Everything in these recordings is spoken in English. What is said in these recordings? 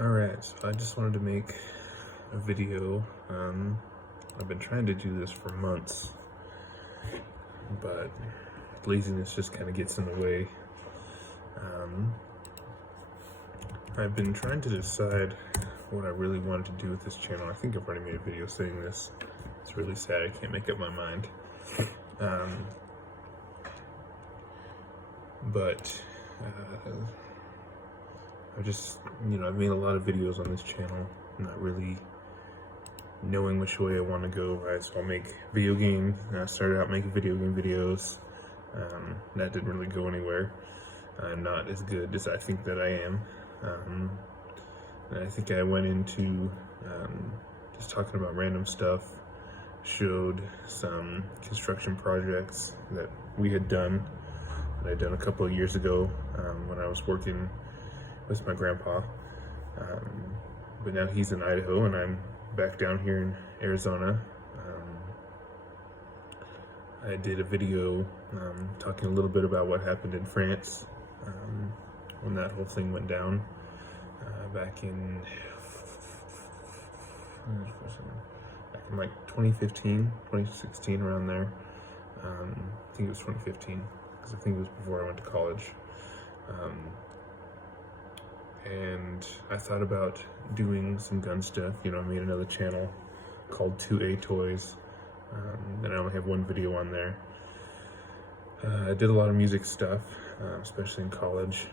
Alright, so I just wanted to make a video. I've been trying to do this for months, but laziness just kind of gets in the way. I've been trying to decide what I really wanted to do with this channel. I think I've already made a video saying this. It's really sad I can't make up my mind. But I've made a lot of videos on this channel, not really knowing which way I want to go, right? So I'll make video game, I started out making video game videos. That didn't really go anywhere. I'm not as good as I think that I am. And I think I went into just talking about random stuff, showed some construction projects that we had done, that I'd done a couple of years ago when I was working with my grandpa. But now he's in Idaho and I'm back down here in Arizona. I did a video talking a little bit about what happened in France when that whole thing went down back in like 2015, 2016, around there. I think it was 2015 because I think it was before I went to college. And I thought about doing some gun stuff. I made another channel called 2A Toys, and I only have one video on there. I did a lot of music stuff, especially in college.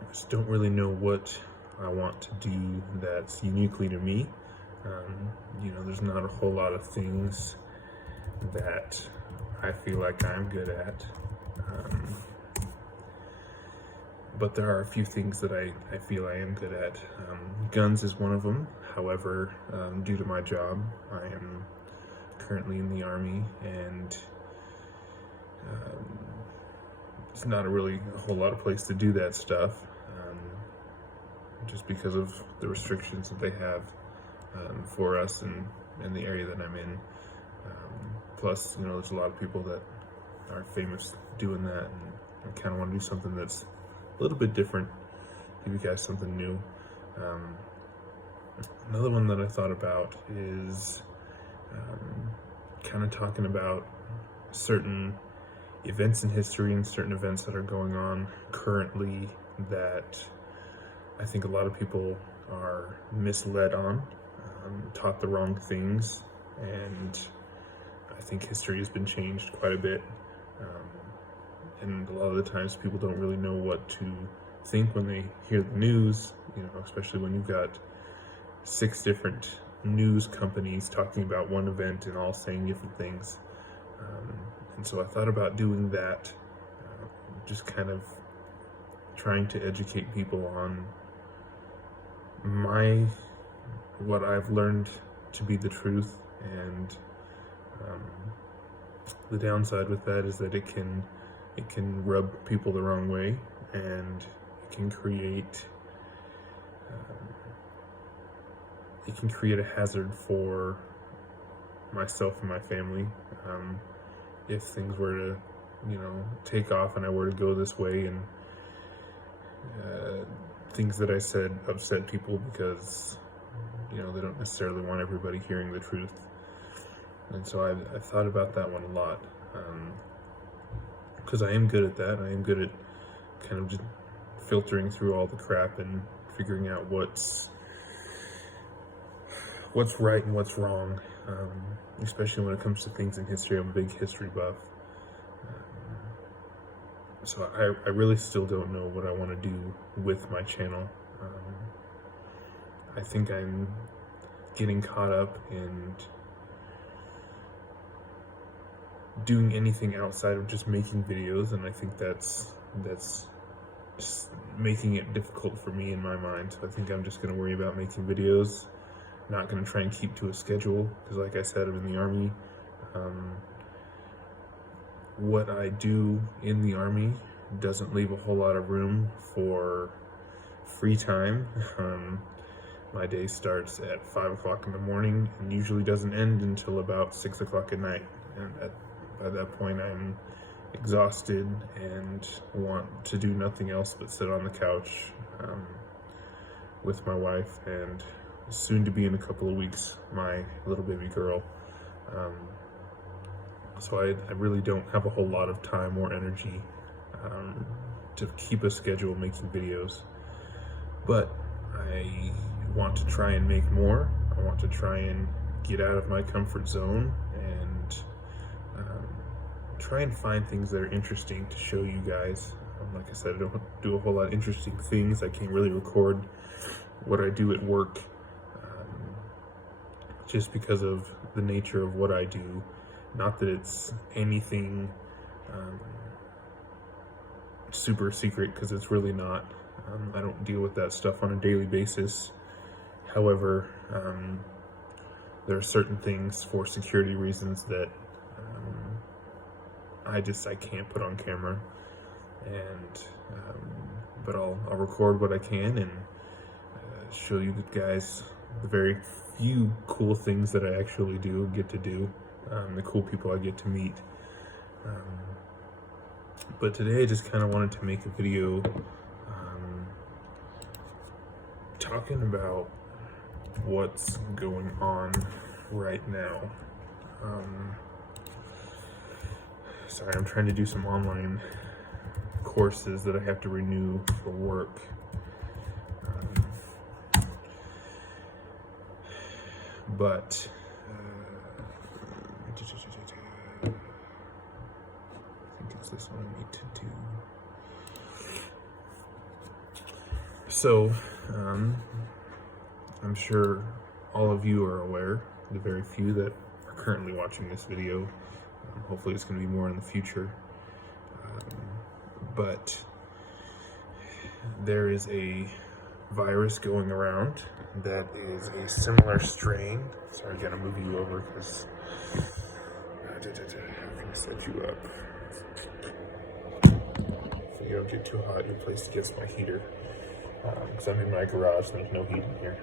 I just don't really know what I want to do that's uniquely to me. There's not a whole lot of things that I feel like I'm good at. But there are a few things that I feel I am good at. Guns is one of them. However, due to my job, I am currently in the Army, and it's not really a whole lot of place to do that stuff, just because of the restrictions that they have for us in the area that I'm in. Plus, there's a lot of people that are famous doing that, and I kind of want to do something that's a little bit different, give you guys something new. Another one that I thought about is kind of talking about certain events in history and certain events that are going on currently that I think a lot of people are misled on, taught the wrong things, and I think history has been changed quite a bit. And a lot of the times people don't really know what to think when they hear the news, especially when you've got 6 different news companies talking about one event and all saying different things. And so I thought about doing that, just kind of trying to educate people on what I've learned to be the truth. And the downside with that is that it can rub people the wrong way, and it can create a hazard for myself and my family. If things were to, take off and I were to go this way, and things that I said upset people because, they don't necessarily want everybody hearing the truth. And so I thought about that one a lot. Because I am good at that. I am good at kind of just filtering through all the crap and figuring out what's right and what's wrong, especially when it comes to things in history. I'm a big history buff. So I really still don't know what I want to do with my channel. I think I'm getting caught up in doing anything outside of just making videos, and I think that's just making it difficult for me in my mind. So I think I'm just going to worry about making videos, not going to try and keep to a schedule, because like I said, I'm in the Army. What I do in the Army doesn't leave a whole lot of room for free time. My day starts at 5 o'clock in the morning and usually doesn't end until about 6 o'clock at night. And by that point, I'm exhausted and want to do nothing else but sit on the couch. with my wife, and soon to be in a couple of weeks, my little baby girl. So I really don't have a whole lot of time or energy to keep a schedule making videos. But I want to try and make more. I want to try and get out of my comfort zone and try and find things that are interesting to show you guys. Like I said, I don't do a whole lot of interesting things. I can't really record what I do at work just because of the nature of what I do. Not that it's anything super secret, because it's really not. I don't deal with that stuff on a daily basis. However, there are certain things for security reasons that I can't put on camera, and but I'll record what I can and show you guys the very few cool things that I actually get to do, the cool people I get to meet. But today I just kind of wanted to make a video talking about what's going on right now. Sorry, I'm trying to do some online courses that I have to renew for work. But I think it's this one I need to do. So, I'm sure all of you are aware, the very few that are currently watching this video. Hopefully it's going to be more in the future. But there is a virus going around that is a similar strain. Sorry, I gotta move you over because I'm gonna set you up. So you don't get too hot, you're placed against my heater. Because I'm in my garage and there's no heat in here.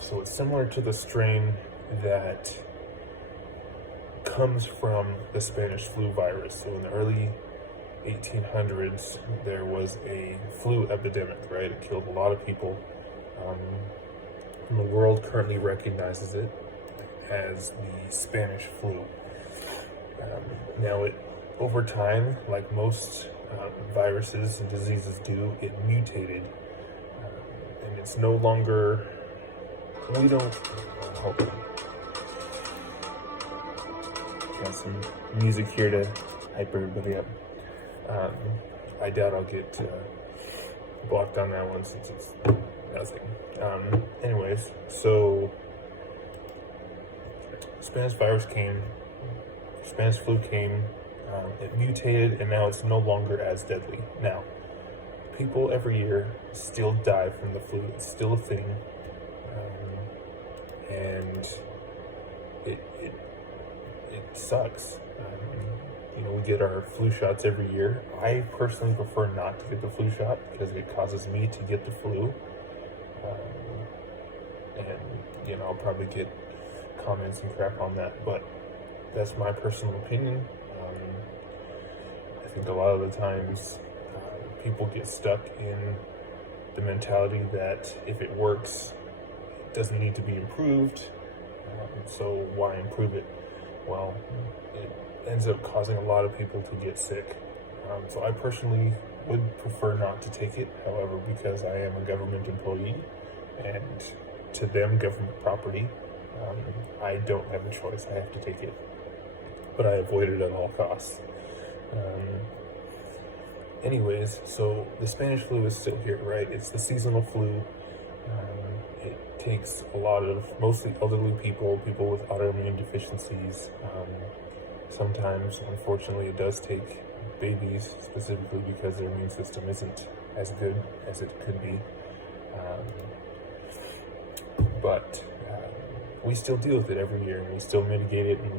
So it's similar to the strain that comes from the Spanish flu virus. So in the early 1800s, there was a flu epidemic, right? It killed a lot of people. And the world currently recognizes it as the Spanish flu. Now, over time, like most viruses and diseases do, it mutated. And it's no longer, hold on. Got some music here to hype everybody up. I doubt I'll get blocked on that one since it's nothing. Anyways, so Spanish flu came, it mutated, and now it's no longer as deadly. Now, people every year still die from the flu. It's still a thing, and it sucks. We get our flu shots every year. I personally prefer not to get the flu shot because it causes me to get the flu. And I'll probably get comments and crap on that, but that's my personal opinion. I think a lot of the times people get stuck in the mentality that if it works, it doesn't need to be improved. So why improve it? Well, it ends up causing a lot of people to get sick. So I personally would prefer not to take it. However, because I am a government employee and to them government property, I don't have a choice. I have to take it. But I avoid it at all costs. Anyways, so the Spanish flu is still here, right? It's the seasonal flu. It takes a lot of mostly elderly people with autoimmune deficiencies. Sometimes, unfortunately, it does take babies, specifically because their immune system isn't as good as it could be. But we still deal with it every year, and we still mitigate it, and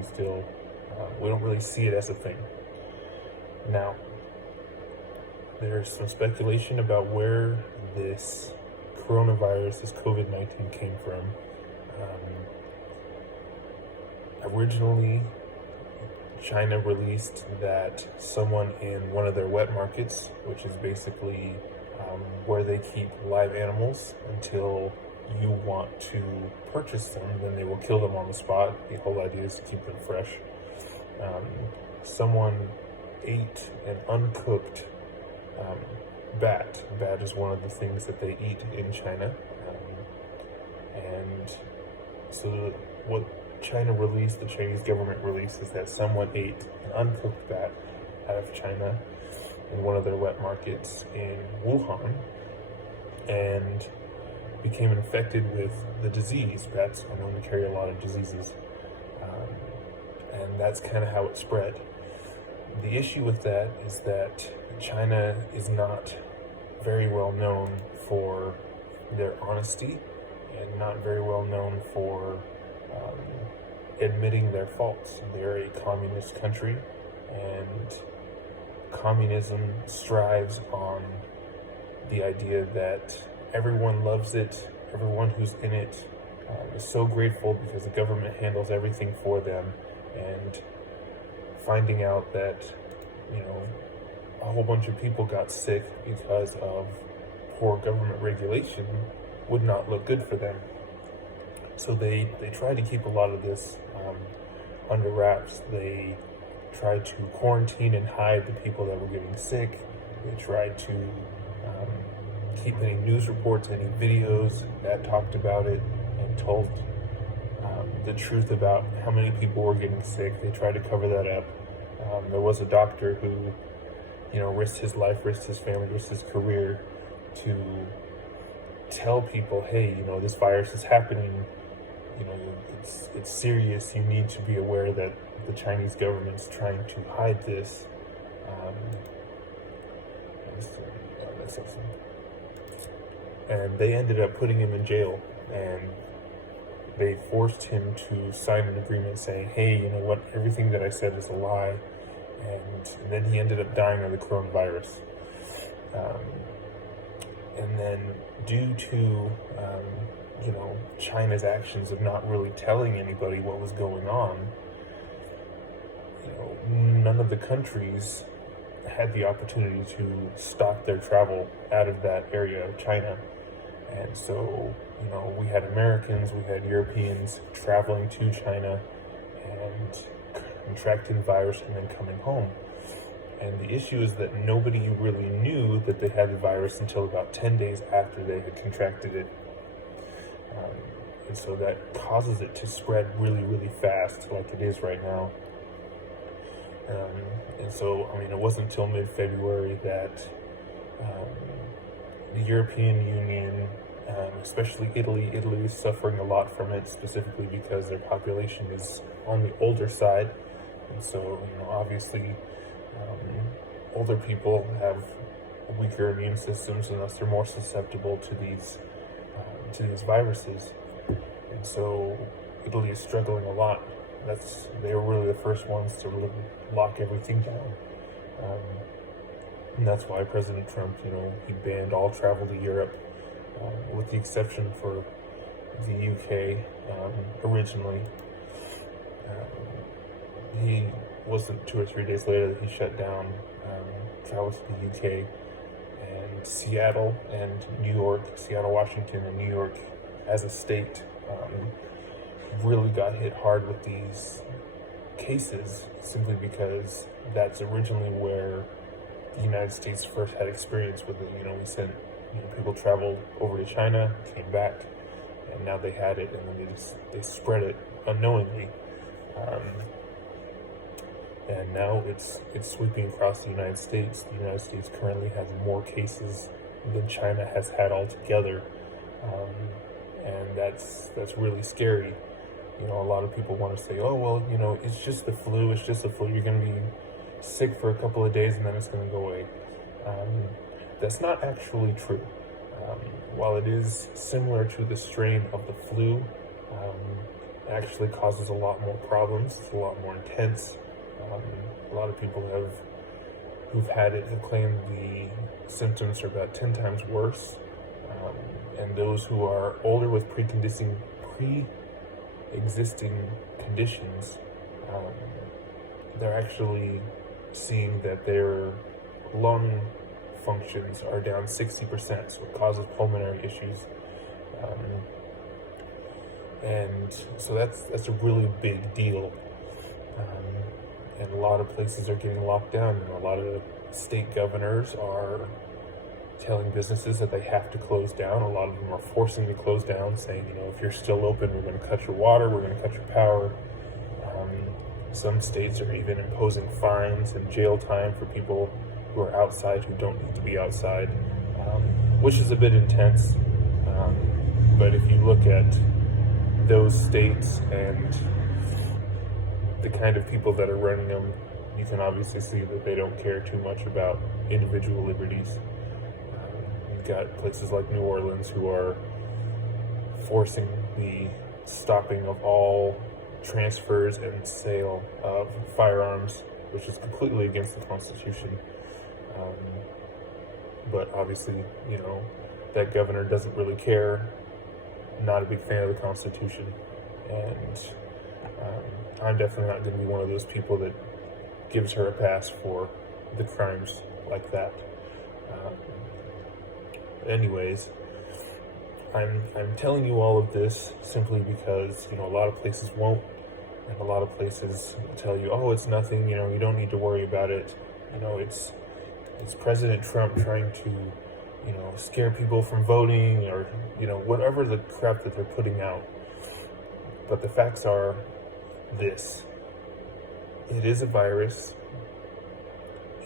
we don't really see it as a thing. Now, there's some speculation about where this coronavirus, this COVID-19 came from. Originally, China released that someone in one of their wet markets, which is basically where they keep live animals until you want to purchase them. Then they will kill them on the spot. The whole idea is to keep them fresh. Someone ate an uncooked bat. Bat is one of the things that they eat in China. And so what China released, the Chinese government released, is that someone ate an uncooked bat out of China in one of their wet markets in Wuhan and became infected with the disease. Bats are known to carry a lot of diseases. And that's kind of how it spread. The issue with that is that China is not very well known for their honesty and not very well known for admitting their faults. They're a communist country, and communism strives on the idea that everyone loves it, everyone who's in it is so grateful because the government handles everything for them, and finding out that, a whole bunch of people got sick because of poor government regulation would not look good for them. So they tried to keep a lot of this under wraps. They tried to quarantine and hide the people that were getting sick. They tried to keep any news reports, any videos that talked about it and told the truth about how many people were getting sick. They tried to cover that up. There was a doctor who, risked his life, risked his family, risked his career to tell people, hey, this virus is happening. It's serious. You need to be aware that the Chinese government's trying to hide this. And they ended up putting him in jail, and they forced him to sign an agreement saying, hey, you know what, everything that I said is a lie. And then he ended up dying of the coronavirus. And then due to, China's actions of not really telling anybody what was going on, none of the countries had the opportunity to stop their travel out of that area of China. And so, we had Americans, we had Europeans traveling to China and contracting the virus and then coming home. And the issue is that nobody really knew that they had the virus until about 10 days after they had contracted it. And so that causes it to spread really, really fast, like it is right now. And so, it wasn't until mid-February that the European Union, especially Italy is suffering a lot from it, specifically because their population is on the older side. And so, obviously, older people have weaker immune systems, and thus they're more susceptible to these viruses. And so Italy is struggling a lot. They were really the first ones to really lock everything down. And that's why President Trump, he banned all travel to Europe, with the exception for the UK originally. He wasn't 2 or 3 days later that he shut down travel to the UK, and Seattle, Washington, and New York as a state really got hit hard with these cases, simply because that's originally where the United States first had experience with it. We sent, people traveled over to China, came back, and now they had it, and then they spread it unknowingly. And now it's sweeping across the United States. The United States currently has more cases than China has had altogether, and that's really scary. A lot of people want to say, oh, well, it's just the flu, you're going to be sick for a couple of days and then it's going to go away. That's not actually true. While it is similar to the strain of the flu, it actually causes a lot more problems. It's a lot more intense. A lot of people who've had it have claimed the symptoms are about 10 times worse. And those who are older with pre-existing conditions, they're actually seeing that their lung functions are down 60%, so it causes pulmonary issues. And so that's a really big deal. And a lot of places are getting locked down, and a lot of state governors are telling businesses that they have to close down. A lot of them are forcing to close down, saying, if you're still open, we're going to cut your water, we're going to cut your power. Some states are even imposing fines and jail time for people who are outside who don't need to be outside, which is a bit intense. But if you look at those states and the kind of people that are running them, you can obviously see that they don't care too much about individual liberties. You've got places like New Orleans who are forcing the stopping of all transfers and sale of firearms, which is completely against the Constitution. But obviously, that governor doesn't really care. Not a big fan of the Constitution, and I'm definitely not going to be one of those people that gives her a pass for the crimes like that. Anyways, I'm telling you all of this simply because a lot of places won't, and a lot of places tell you, oh, it's nothing, you don't need to worry about it. It's President Trump trying to scare people from voting, or whatever the crap that they're putting out. But the facts are this: it is a virus.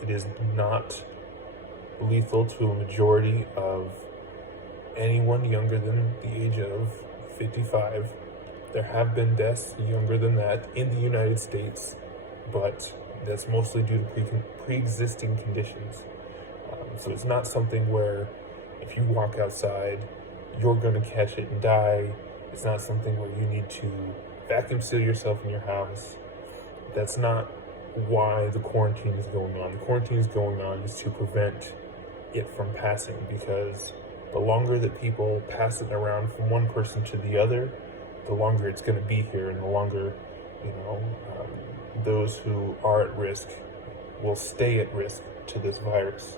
It is not lethal to a majority of anyone younger than the age of 55. There have been deaths younger than that in the United States, but that's mostly due to pre-existing conditions. So it's not something where if you walk outside, you're going to catch it and die. It's not something where you need to vacuum seal yourself in your house. That's not why the quarantine is going on. The quarantine is going on is to prevent it from passing, because the longer that people pass it around from one person to the other, the longer it's going to be here, and the longer, those who are at risk will stay at risk to this virus.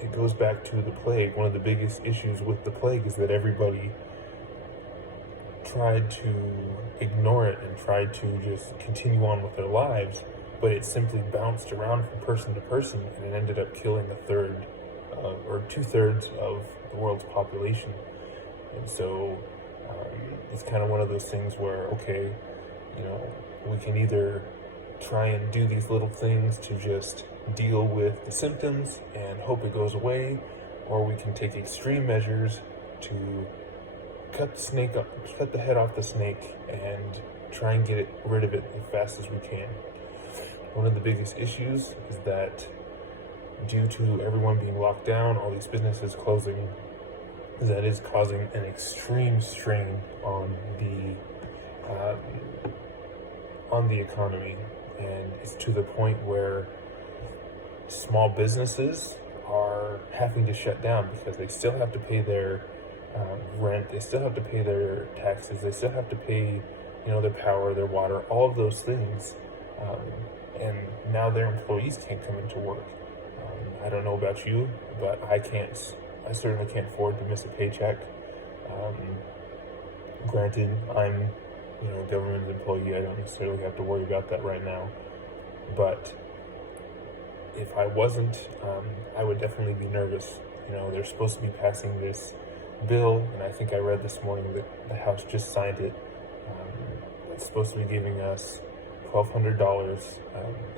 It goes back to the plague. One of the biggest issues with the plague is that everybody tried to ignore it and tried to just continue on with their lives, but it simply bounced around from person to person, and it ended up killing a third or 2/3 of the world's population. And so it's kind of one of those things where, okay, we can either try and do these little things to just deal with the symptoms and hope it goes away, or we can take extreme measures to cut the head off the snake and try and get rid of it as fast as we can. One of the biggest issues is that due to everyone being locked down, all these businesses closing, that is causing an extreme strain on the economy, and it's to the point where small businesses are having to shut down because they still have to pay their rent, they still have to pay their taxes, they still have to pay their power, their water, all of those things, and now their employees can't come into work. I don't know about you, but I certainly can't afford to miss a paycheck. Granted, I'm a government employee, I don't necessarily have to worry about that right now, but if I wasn't, I would definitely be nervous. They're supposed to be passing this bill, and I think I read this morning that the House just signed it. It's supposed to be giving us $1,200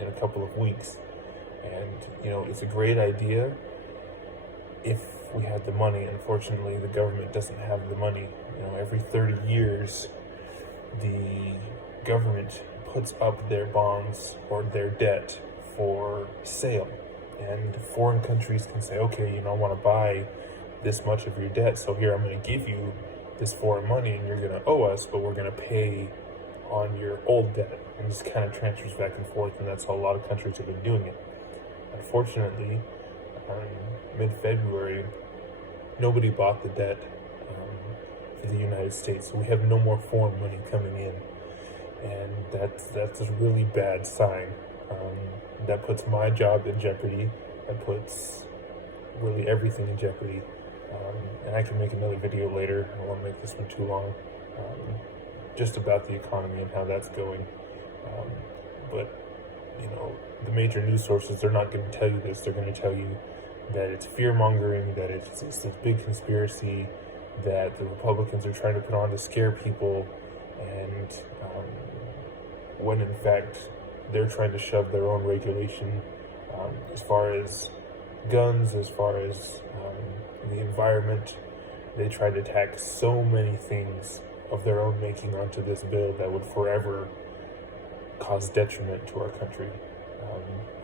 in a couple of weeks, and it's a great idea if we had the money. Unfortunately, the government doesn't have the money. Every 30 years, the government puts up their bonds or their debt for sale, and foreign countries can say, okay, I want to buy this much of your debt, so here I'm going to give you this foreign money, and you're going to owe us, but we're going to pay on your old debt. And this kind of transfers back and forth, and that's how a lot of countries have been doing it. Unfortunately, mid-February, nobody bought the debt for the United States, so we have no more foreign money coming in, and that's a really bad sign. That puts my job in jeopardy, that puts really everything in jeopardy. And I can make another video later. I don't want to make this one too long, just about the economy and how that's going. But the major news sources, they're not going to tell you this. They're going to tell you that it's fear-mongering, that it's this big conspiracy that the Republicans are trying to put on to scare people, and when in fact they're trying to shove their own regulation as far as guns, as far as the environment. They tried to tack so many things of their own making onto this bill that would forever cause detriment to our country.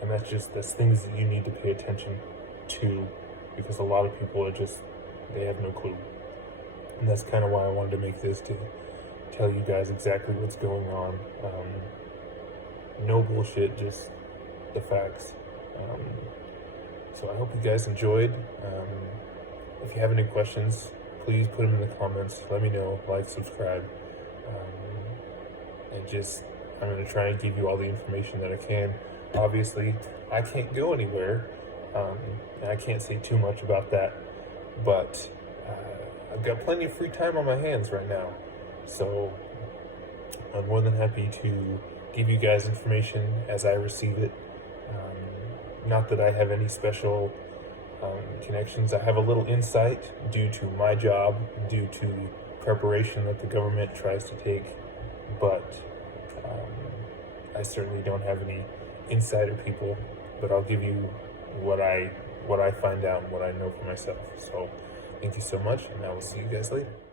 And that's things that you need to pay attention to, because a lot of people they have no clue. And that's kind of why I wanted to make this, to tell you guys exactly what's going on. No bullshit, just the facts. So I hope you guys enjoyed. If you have any questions, please put them in the comments. Let me know, like, subscribe. I'm going to try and give you all the information that I can. Obviously, I can't go anywhere, and I can't say too much about that, but I've got plenty of free time on my hands right now, so I'm more than happy to give you guys information as I receive it. Not that I have any special connections. I have a little insight due to my job, due to preparation that the government tries to take, but I certainly don't have any insider people, but I'll give you what I find out and what I know for myself. So thank you so much, and I will see you guys later.